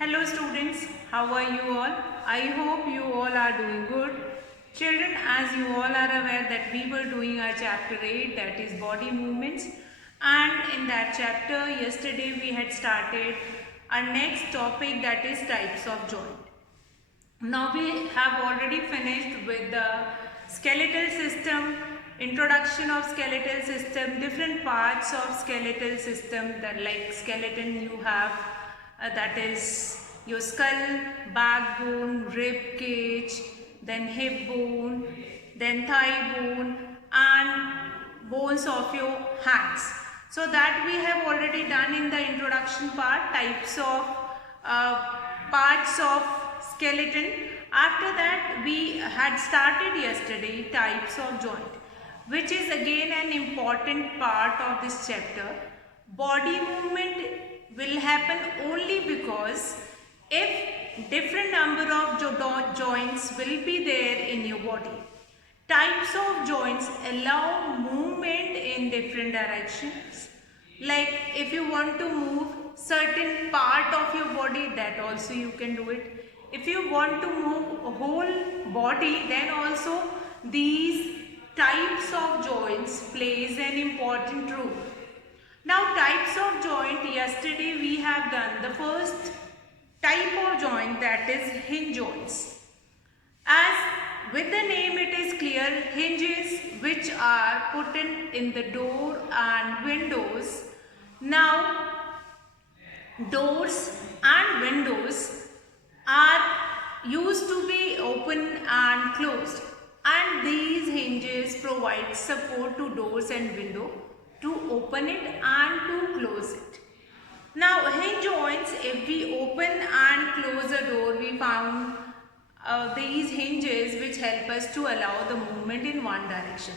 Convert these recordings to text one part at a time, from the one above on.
Hello students, how are you all? I hope you all are doing good. Children, as you all are aware that we were doing our chapter 8, that is body movements, and in that chapter yesterday we had started our next topic, that is types of joint. Now we have already finished with the skeletal system, introduction of skeletal system, different parts of skeletal system, that like skeleton you have that is your skull, backbone, rib cage, then hip bone, then thigh bone and bones of your hands. So that we have already done in the introduction part, types of parts of skeleton. After that we had started yesterday types of joint, which is again an important part of this chapter. Body movement will happen only because if different number of joints will be there in your body. Types of joints allow movement in different directions. Like if you want to move certain part of your body, that also you can do it. If you want to move a whole body, then also these types of joints plays an important role. Now types of joint, yesterday we have done the first type of joint, that is hinge joints. As with the name it is clear, hinges which are put in the door and windows. Now doors and windows are used to be open and closed, and these hinges provide support to doors and window to open it and to close it. Now hinge joints, if we open and close a door, we found these hinges which help us to allow the movement in one direction.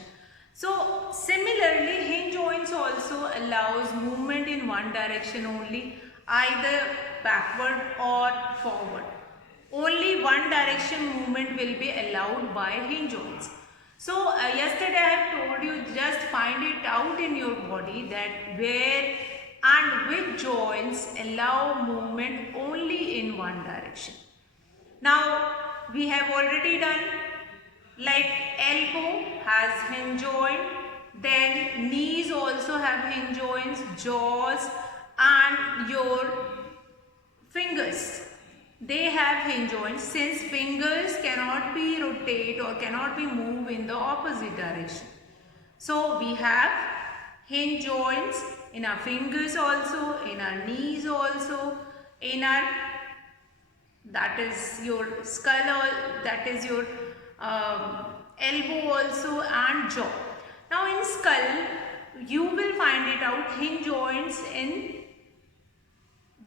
So similarly hinge joints also allows movement in one direction only, either backward or forward. Only one direction movement will be allowed by hinge joints. So yesterday I have told you, just find it out in your body that where and which joints allow movement only in one direction. Now we have already done, like elbow has hinge joint, then knees also have hinge joints, jaws and your fingers, they have hinge joints, since fingers cannot be rotate or cannot be moved in the opposite direction. So we have hinge joints in our fingers also, in our knees also, in our, that is your skull, that is your elbow also, and jaw. Now in skull you will find it out hinge joints in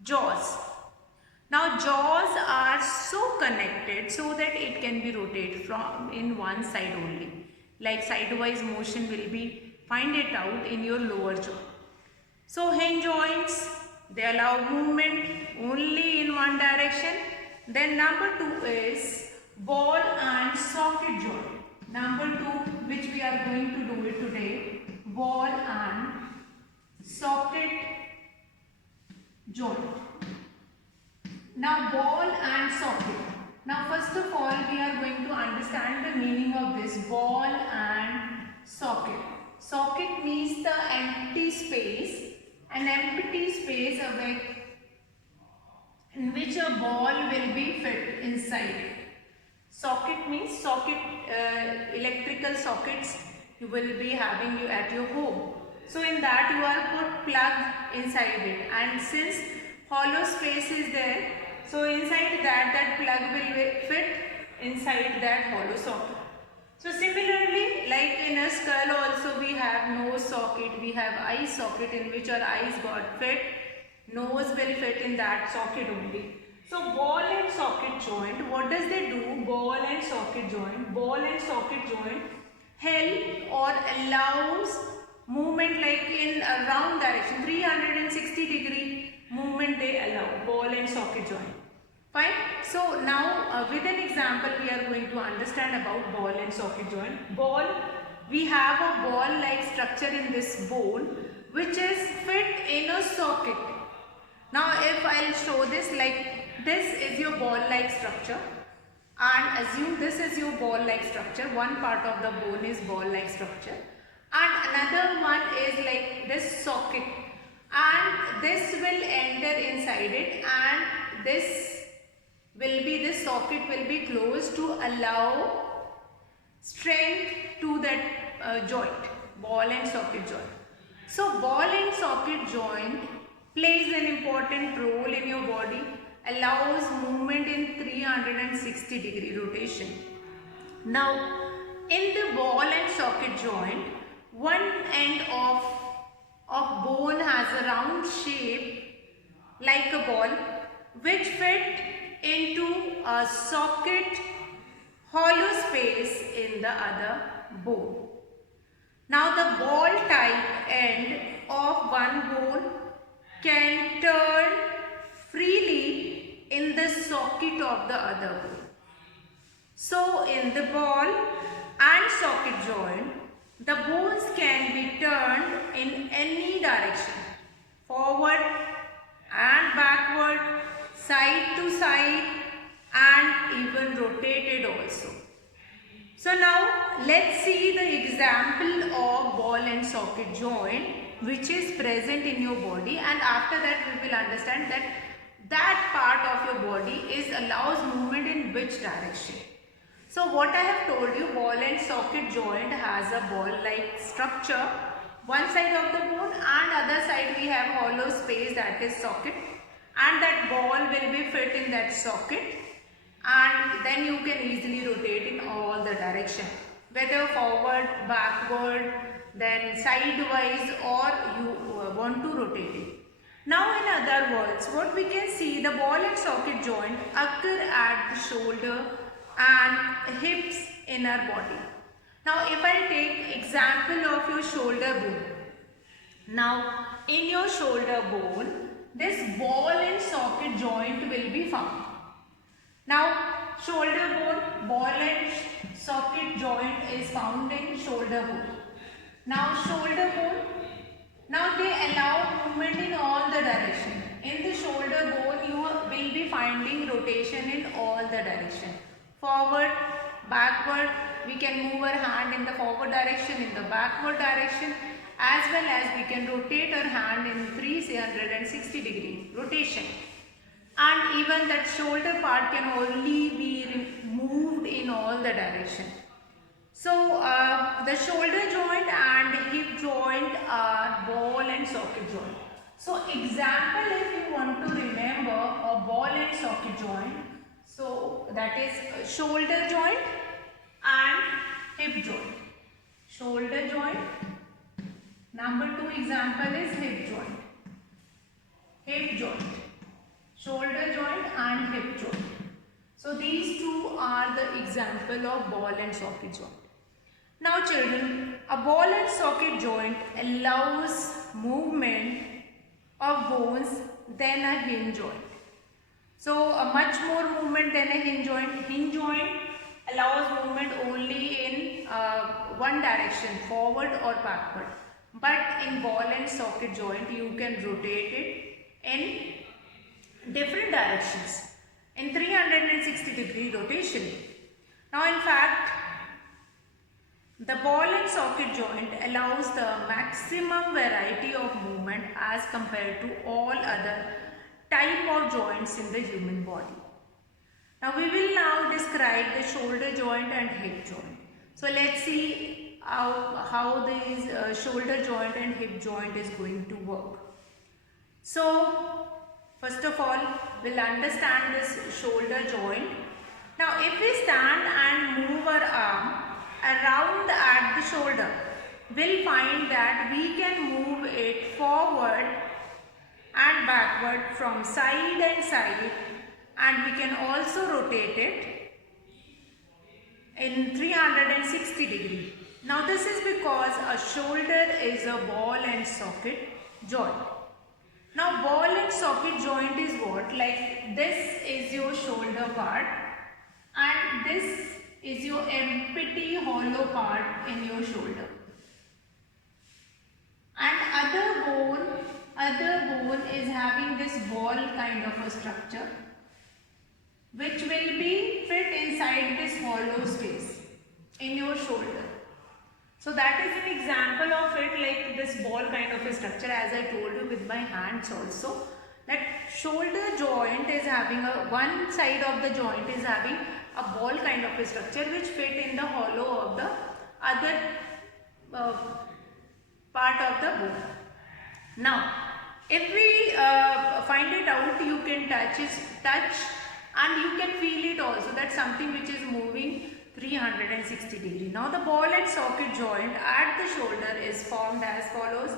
jaws. Now jaws are so connected so that it can be rotated from in one side only. Like sidewise motion will be, find it out in your lower jaw. So hinge joints, they allow movement only in one direction. Then number 2 is ball and socket joint. Number 2, which we are going to do it today, ball and socket joint. Now ball and socket. Now first of all we are going to understand the meaning of this ball and socket. Socket means the empty space, an empty space in which a ball will be fit inside it. Socket means socket, electrical sockets you will be having you at your home. So in that you are put plug inside it, and since hollow space is there, so inside that plug will fit inside that hollow socket. So similarly, like in a skull also we have nose socket, we have eye socket in which our eyes got fit, nose will fit in that socket only. So ball and socket joint, what does they do? Ball and socket joint. Ball and socket joint help or allows movement like in a round direction, 360-degree movement they allow, ball and socket joint. Fine. So now with an example we are going to understand about ball and socket joint. Ball, we have a ball like structure in this bone which is fit in a socket. Now if I will show this, like this is your ball-like structure, and assume this is your ball-like structure. One part of the bone is ball-like structure and another one is like this socket, and this will enter inside it, and this socket will be closed to allow strength to that joint, ball and socket joint. So ball and socket joint plays an important role in your body, allows movement in 360-degree rotation. Now, in the ball and socket joint, one end of bone has a round shape like a ball which fit into a socket hollow space in the other bone. Now the ball type end of one bone can turn freely in the socket of the other bone. So in the ball and socket joint, the bones can be turned in any direction, forward and backward, side to side, and even rotated also. So now let's see the example of ball and socket joint which is present in your body, and after that we will understand that part of your body allows movement in which direction. So what I have told you, ball and socket joint has a ball-like structure. One side of the bone and other side we have hollow space, that is socket, and that ball will be fit in that socket, and then you can easily rotate in all the direction, whether forward, backward, then sidewise, or you want to rotate it. Now in other words, what we can see, the ball and socket joint occur at the shoulder and hips in our body. Now if I take example of your shoulder bone. Now in your shoulder bone, this ball and socket joint will be found. Now shoulder bone, ball and socket joint is found in shoulder bone. Now shoulder bone, now they allow movement in all the direction. In the shoulder bone you will be finding rotation in all the direction. Forward, backward, we can move our hand in the forward direction, in the backward direction, as well as we can rotate our hand in 360-degree rotation. And even that shoulder part can only be moved in all the direction. So the shoulder joint and hip joint are ball and socket joint. So example, if you want to remember a ball and socket joint, so that is shoulder joint and hip joint. Shoulder joint. Number 2 example is hip joint. Hip joint. Shoulder joint and hip joint. So these two are the example of ball and socket joint. Now children, a ball and socket joint allows movement of bones than a hinge joint. So much more movement than a hinge joint. Hinge joint allows movement only in one direction, forward or backward. But in ball and socket joint you can rotate it in different directions in 360-degree rotation. Now in fact, the ball and socket joint allows the maximum variety of movement as compared to all other type of joints in the human body. Now we will now describe the shoulder joint and hip joint. So let's see how this shoulder joint and hip joint is going to work. So first of all, we'll understand this shoulder joint. Now if we stand and move our arm around at the shoulder, we'll find that we can move it forward and backward from side and side, and we can also rotate it in 360 degree. Now this is because a shoulder is a ball and socket joint. Now ball and socket joint is what? Like this is your shoulder part and this is your empty hollow part in your shoulder. And other bone is having this ball kind of a structure. which will be fit inside this hollow space in your shoulder. So that is an example of it, like this ball kind of a structure, as I told you with my hands also, that shoulder joint is having one side of the joint is having a ball kind of a structure which fit in the hollow of the other part of the bone. Now, if we find it out, you can touch and you can feel it also, that something which is moving 360 degree. Now the ball and socket joint at the shoulder is formed as follows.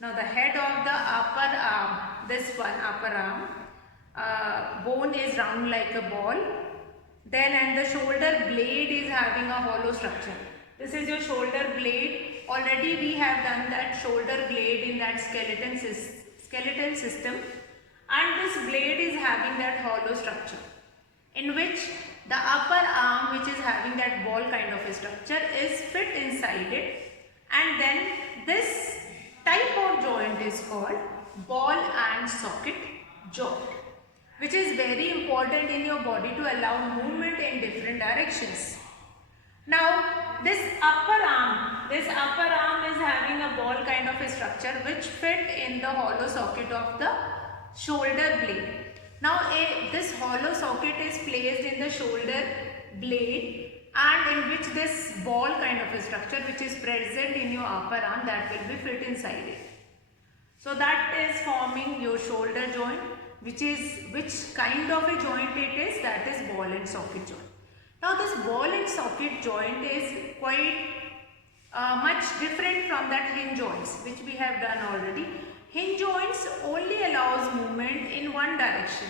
Now the head of the upper arm, this one upper arm, bone is round like a ball. Then and the shoulder blade is having a hollow structure. This is your shoulder blade. Already we have done that shoulder blade in that skeletal system, and this blade is having that hollow structure, in which the upper arm, which is having that ball kind of a structure, is fit inside it, and then this type of joint is called ball and socket joint, which is very important in your body to allow movement in different directions. Now this upper arm is having a ball kind of a structure which fit in the hollow socket of the shoulder blade. Now this hollow socket is placed in the shoulder blade, and in which this ball kind of a structure which is present in your upper arm, that will be fit inside it. So that is forming your shoulder joint, which kind of a joint it is, that is ball and socket joint. Now this ball and socket joint is quite much different from that hinge joints which we have done already. Hinge joints only allows movement in one direction,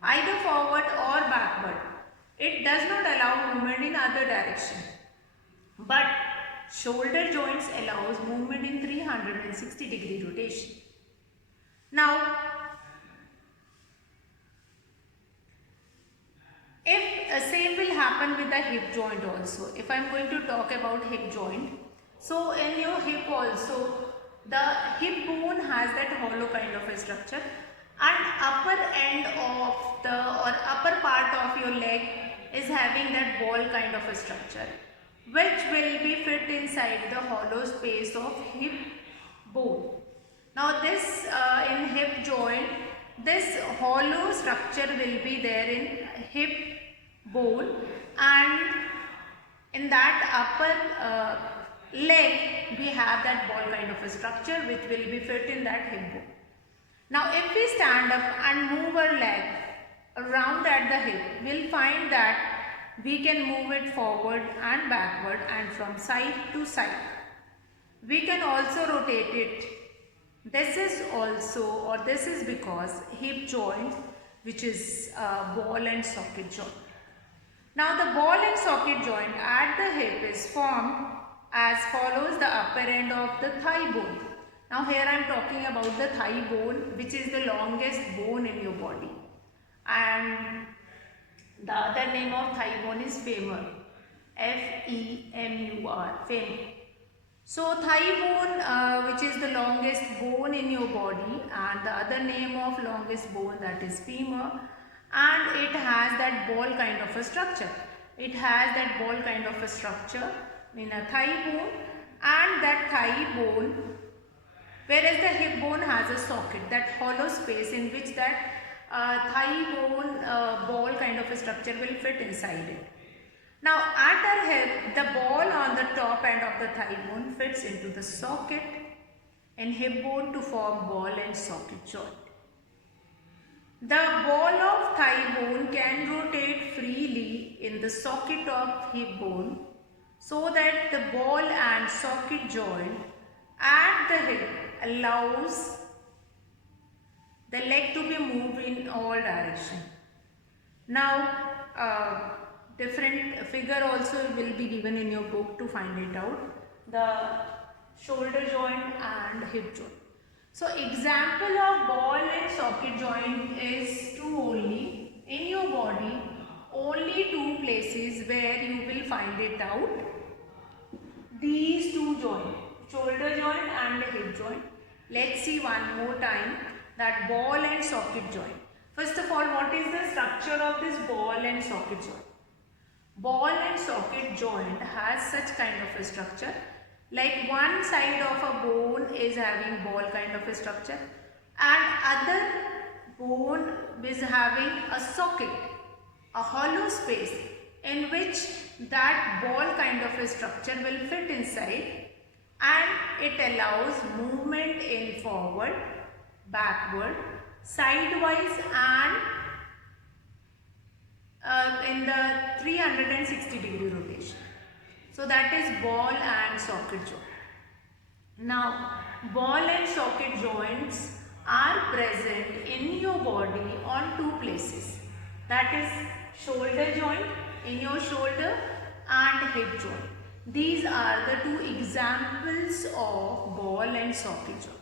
either forward or backward. It does not allow movement in other direction. But shoulder joints allows movement in 360 degree rotation. Now, if same will happen with the hip joint also. If I am going to talk about hip joint, so in your hip also, the hip bone has that hollow kind of a structure, and upper end of the upper part of your leg is having that ball kind of a structure, which will be fit inside the hollow space of hip bone. Now this in hip joint, this hollow structure will be there in hip bone, and in that upper leg we have that ball kind of a structure which will be fit in that hip bone. Now if we stand up and move our leg around at the hip, we'll find that we can move it forward and backward and from side to side. We can also rotate it. This is because hip joint, which is ball and socket joint. Now the ball and socket joint at the hip is formed as follows: the upper end of the thigh bone. Now here I am talking about the thigh bone, which is the longest bone in your body, and the other name of thigh bone is femur, F-E-M-U-R, femur. So thigh bone, which is the longest bone in your body, and the other name of longest bone, that is femur, and it has that ball kind of a structure. It has that ball kind of a structure in a thigh bone, and that thigh bone, whereas the hip bone has a socket, that hollow space in which that thigh bone ball kind of a structure will fit inside it. Now at our hip, the ball on the top end of the thigh bone fits into the socket in hip bone to form ball and socket joint. The ball of thigh bone can rotate freely in the socket of hip bone, so that the ball and socket joint at the hip allows the leg to be moved in all directions. Now different figure also will be given in your book to find it out, the shoulder joint and hip joint. So example of ball and socket joint is two only in your body, only two places where you will find it out. These two joints, shoulder joint and the hip joint. Let's see one more time, that ball and socket joint. First of all, all, what is the structure of this ball and socket joint? Ball and socket joint has such kind of a structure. Like one side of a bone is having ball kind of a structure and other bone is having a socket, a hollow space in which that ball kind of a structure will fit inside, and it allows movement in forward, backward, sidewise and in the 360-degree rotation. So that is ball and socket joint. Now, ball and socket joints are present in your body on two places. That is shoulder joint, in your shoulder, and hip joint. These are the two examples of ball and socket joint.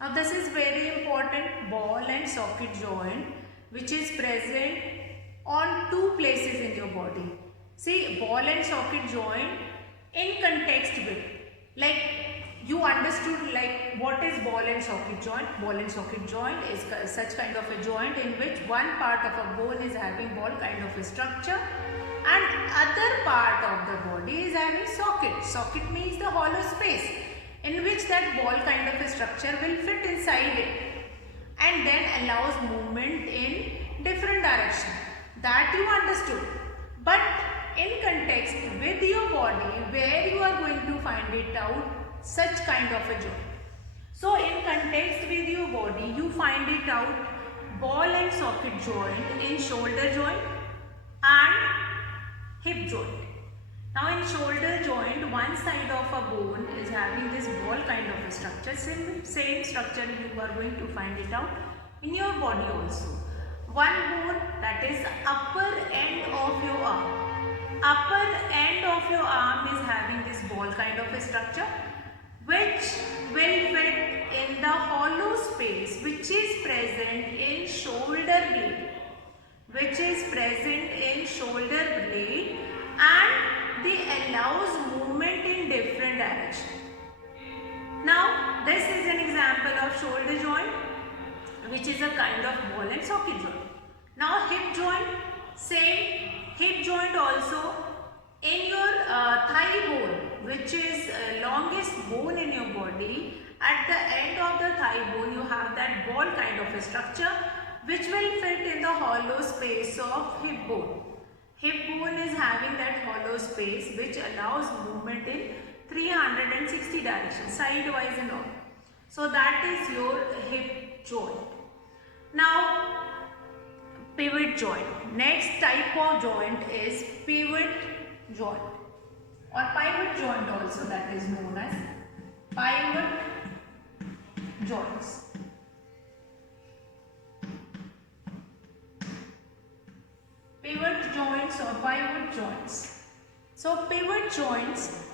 Now this is very important, ball and socket joint, which is present on two places in your body. See, ball and socket joint in context with, like you understood like what is ball and socket joint. Ball and socket joint is such kind of a joint in which one part of a bone is having ball kind of a structure and other part of the body is having socket. Socket means the hollow space in which that ball kind of a structure will fit inside it and then allows movement in different direction. That you understood. But in context with your body where you are going to find it out such kind of a joint. So in context with your body you find it out ball and socket joint in shoulder joint and hip joint. Now in shoulder joint one side of a bone is having this ball kind of a structure. Same structure you are going to find it out in your body also. One bone, that is upper end of your arm. Upper end of your arm is having this ball kind of a structure which will fit in the hollow space which is present in shoulder blade. Which is present in shoulder blade and they allows movement in different direction. Now this is an example of shoulder joint which is a kind of ball and socket joint. Now hip joint, same hip joint also in your thigh bone which is longest bone in your body. At the end of the thigh bone you have that ball kind of a structure which will fit in the hollow space of hip bone. Hip bone is having that hollow space which allows movement in 360 directions, sidewise and all. So that is your hip joint. Now pivot joint. Next type of joint is pivot joint or pivot joint also, that is known as pivot joints. Pivot joints or pivot joints. So pivot joints,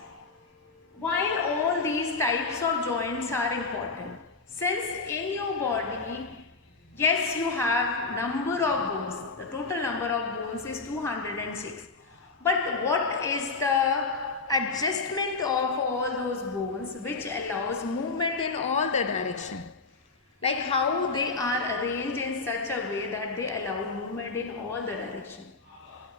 why all these types of joints are important? Since in your body, yes, you have number of bones. The total number of bones is 206. But what is the adjustment of all those bones which allows movement in all the direction? Like how they are arranged in such a way that they allow movement in all the direction.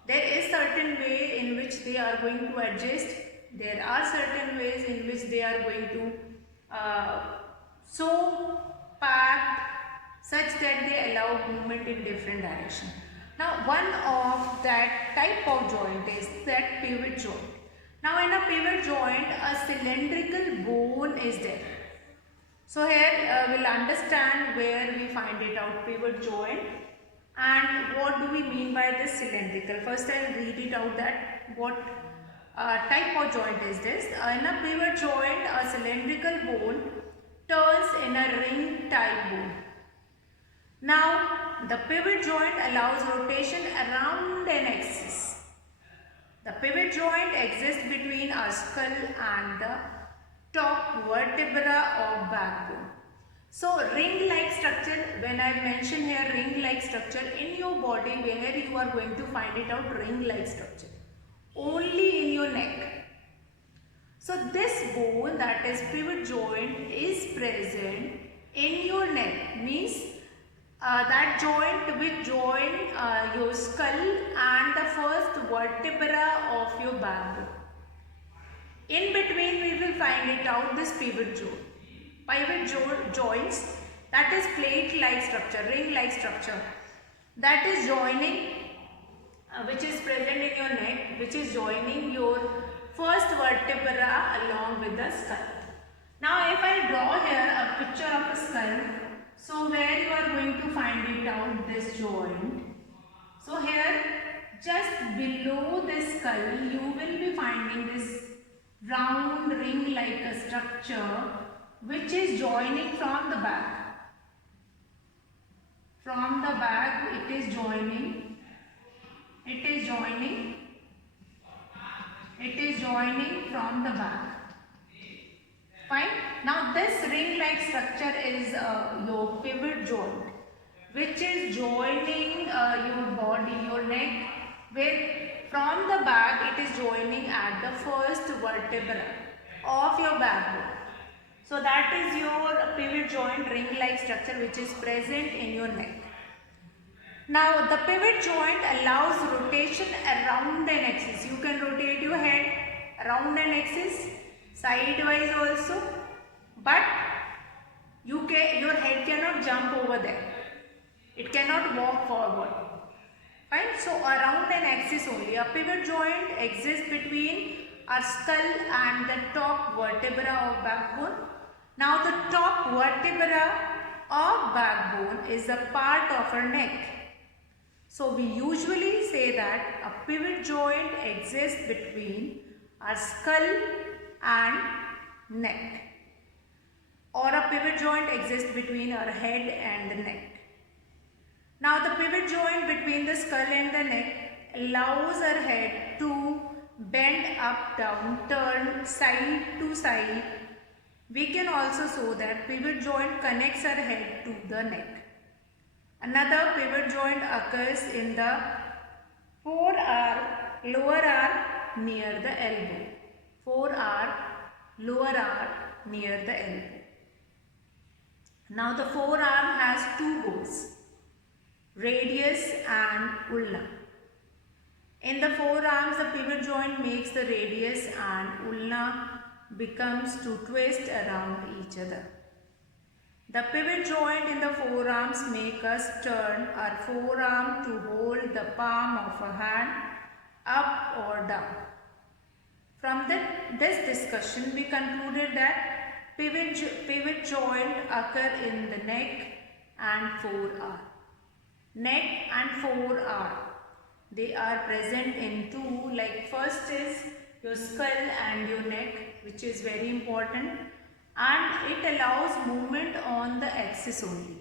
There is certain way in which they are going to adjust. There are certain ways in which they are going to sew, pack, such that they allow movement in different direction. Now one of that type of joint is that pivot joint. Now in a pivot joint a cylindrical bone is there. So here we'll understand where we find it out, pivot joint, and what do we mean by this cylindrical. First I'll read it out that what type of joint is this. In a pivot joint a cylindrical bone turns in a ring type bone. Now the pivot joint allows rotation around an axis. The pivot joint exists between our skull and the top vertebra of backbone. So ring-like structure, when I mention here ring-like structure, in your body where you are going to find it out, ring-like structure only in your neck. So this bone, that is pivot joint, is present in your neck, means that joint which join your skull and the first vertebra of your backbone. In between we will find it out this pivot joint. Pivot joints, that is plate like structure, ring like structure, that is joining which is present in your neck, which is joining your first vertebra along with the skull. Now if I draw here a picture of a skull, so where you are going to find it out, this joint. So here just below this skull you will be finding this round ring like a structure which is joining from the back. From the back it is joining from the back. Fine. Now this ring like structure is your pivot joint, which is joining your body, your neck with, from the back it is joining at the first vertebra of your backbone. So that is your pivot joint ring like structure which is present in your neck. Now the pivot joint allows rotation around an axis. You can rotate your head around an axis, sidewise also, but your head cannot jump over there. It cannot walk forward. Fine. So around an axis only. A pivot joint exists between our skull and the top vertebra of backbone. Now the top vertebra of backbone is a part of our neck. So we usually say that a pivot joint exists between our skull and neck, or a pivot joint exists between our head and the neck. Now the pivot joint between the skull and the neck allows our head to bend up, down, turn side to side. We can also show that pivot joint connects our head to the neck. Another pivot joint occurs in the forearm, lower arm near the elbow. Forearm, lower arm near the elbow. Now the forearm has two bones, radius and ulna. In the forearms, the pivot joint makes the radius and ulna becomes to twist around each other. The pivot joint in the forearms make us turn our forearm to hold the palm of a hand up or down. From this discussion, we concluded that pivot joint occur in the neck and forearm. Neck and forearm, they are present in two, like first is your skull and your neck, which is very important, and it allows movement on the axis only.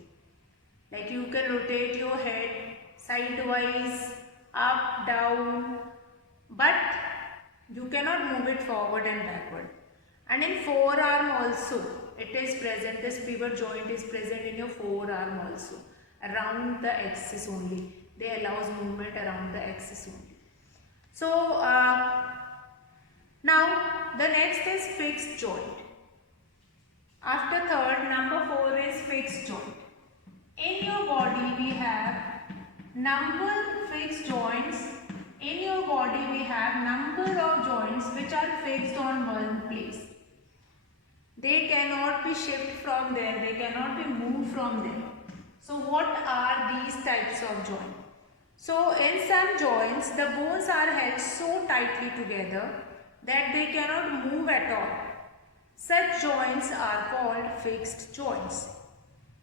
Like you can rotate your head sidewise, up, down, but you cannot move it forward and backward. And in forearm also it is present, this pivot joint is present in your forearm also, around the axis only. They allows movement around the axis only. So now the next is fixed joint. After third, number 4 is fixed joint. In your body we have number fixed joints. In your body we have number of joints which are fixed on one place. They cannot be shifted from there. They cannot be moved from there. So what are these types of joints? So in some joints the bones are held so tightly together that they cannot move at all. Such joints are called fixed joints.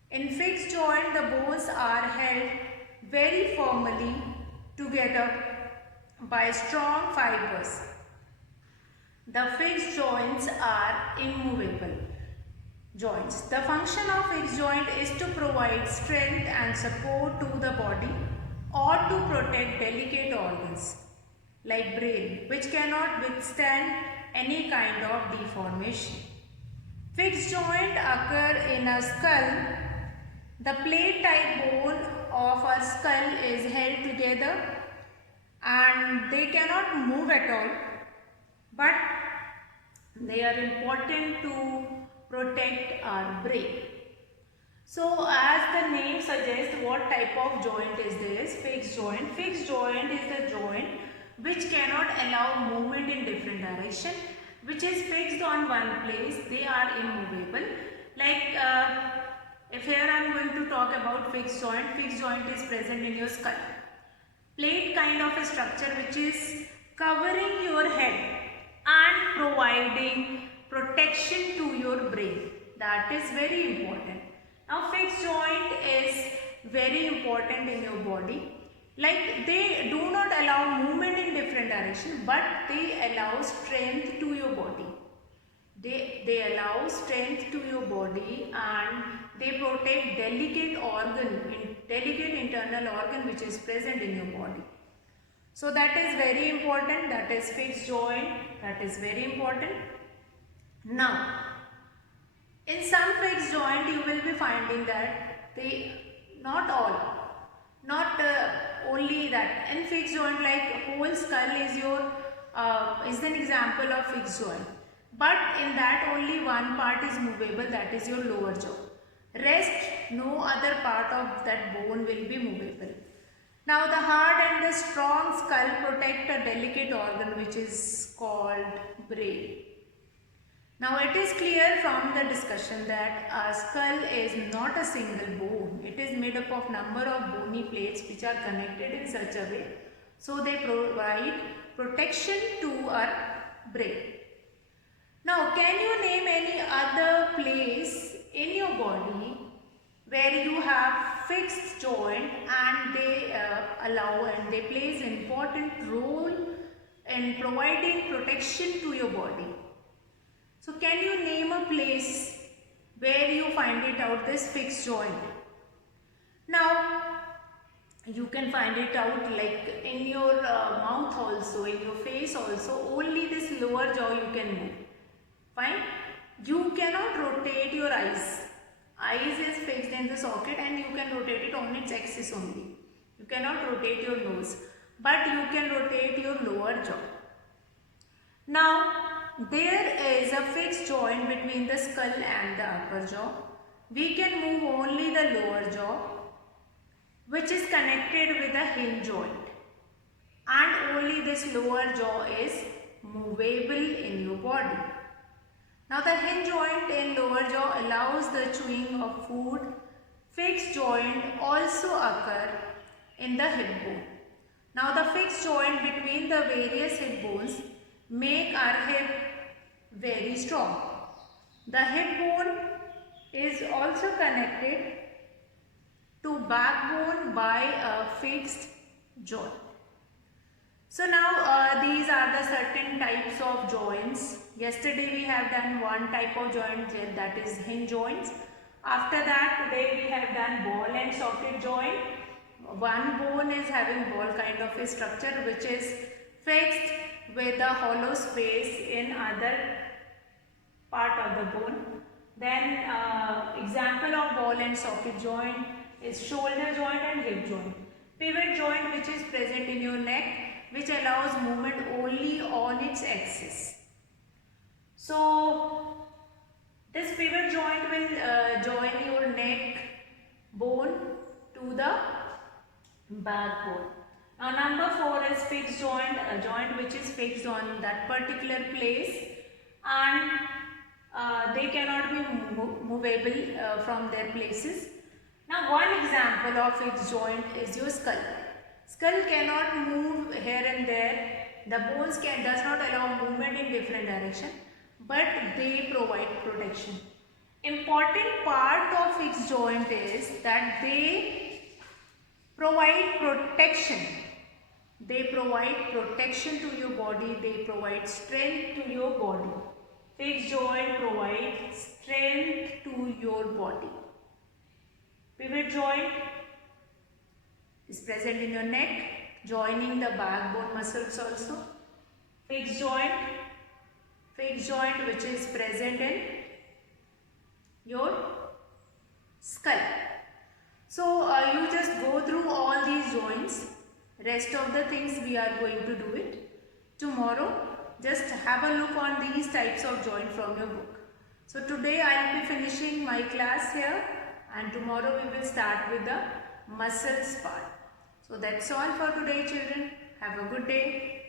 In fixed joint, the bones are held very firmly together by strong fibers. The fixed joints are immovable joints. The function of fixed joint is to provide strength and support to the body or to protect delicate organs like brain, which cannot withstand any kind of deformation. Fixed joint occur in a skull. The plate type bone of a skull is held together and they cannot move at all, but they are important to protect our brain. So as the name suggests, what type of joint is this? Fixed joint. Fixed joint is the joint which cannot allow movement in different direction, which is fixed on one place. They are immovable. Like if here I am going to talk about fixed joint is present in your skull. Plate kind of a structure which is covering your head and providing protection to your brain. That is very important. Now fixed joint is very important in your body. Like they do not allow movement in different direction, but they allow strength to your body. They allow strength to your body, and they protect delicate internal organ which is present in your body. So that is very important. That is fixed joint. That is very important. Now, in some fixed joint you will be finding that not all, not only that. In fixed joint, like whole skull is an example of fixed joint. But in that only one part is movable, that is your lower jaw. Rest, no other part of that bone will be movable. Now the hard and the strong skull protect a delicate organ which is called brain. Now it is clear from the discussion that a skull is not a single bone. It is made up of number of bony plates which are connected in such a way, so they provide protection to our brain. Now, can you name any other place in your body where you have fixed joint and they allow and they play an important role in providing protection to your body? So, can you name a place where you find it out, this fixed joint? Now, you can find it out like in your mouth also, in your face also, only this lower jaw you can move. Fine. You cannot rotate your eyes. Eyes is fixed in the socket and you can rotate it on its axis only. You cannot rotate your nose, but you can rotate your lower jaw. Now, there is a fixed joint between the skull and the upper jaw. We can move only the lower jaw, which is connected with the hinge joint. And only this lower jaw is movable in your body. Now the hinge joint in lower jaw allows the chewing of food. Fixed joint also occur in the hip bone. Now the fixed joint between the various hip bones make our hip very strong. The hip bone is also connected to backbone by a fixed joint. So now these are the certain types of joints. Yesterday we have done one type of joint, that is hinge joints. After that today we have done ball and socket joint. One bone is having ball kind of a structure which is fixed with a hollow space in other part of the bone. Then example of ball and socket joint is shoulder joint and hip joint. Pivot joint which is present in your neck, which allows movement only on its axis. So this pivot joint will join your neck bone to the backbone. Now number 4 is fixed joint, a joint which is fixed on that particular place and they cannot be movable from their places. Now one example of fixed joint is your skull. Skull cannot move here and there. The bones does not allow movement in different direction, but they provide protection. Important part of fixed joint is that they provide protection. They provide protection to your body. They provide strength to your body. Fixed joint provides strength to your body. Pivot joint is present in your neck, joining the backbone muscles also. Fixed joint which is present in your skull. So you just go through all these joints. Rest of the things we are going to do it tomorrow. Just have a look on these types of joint from your book. So today I will be finishing my class here, and tomorrow we will start with the muscles part. So that's all for today, children. Have a good day.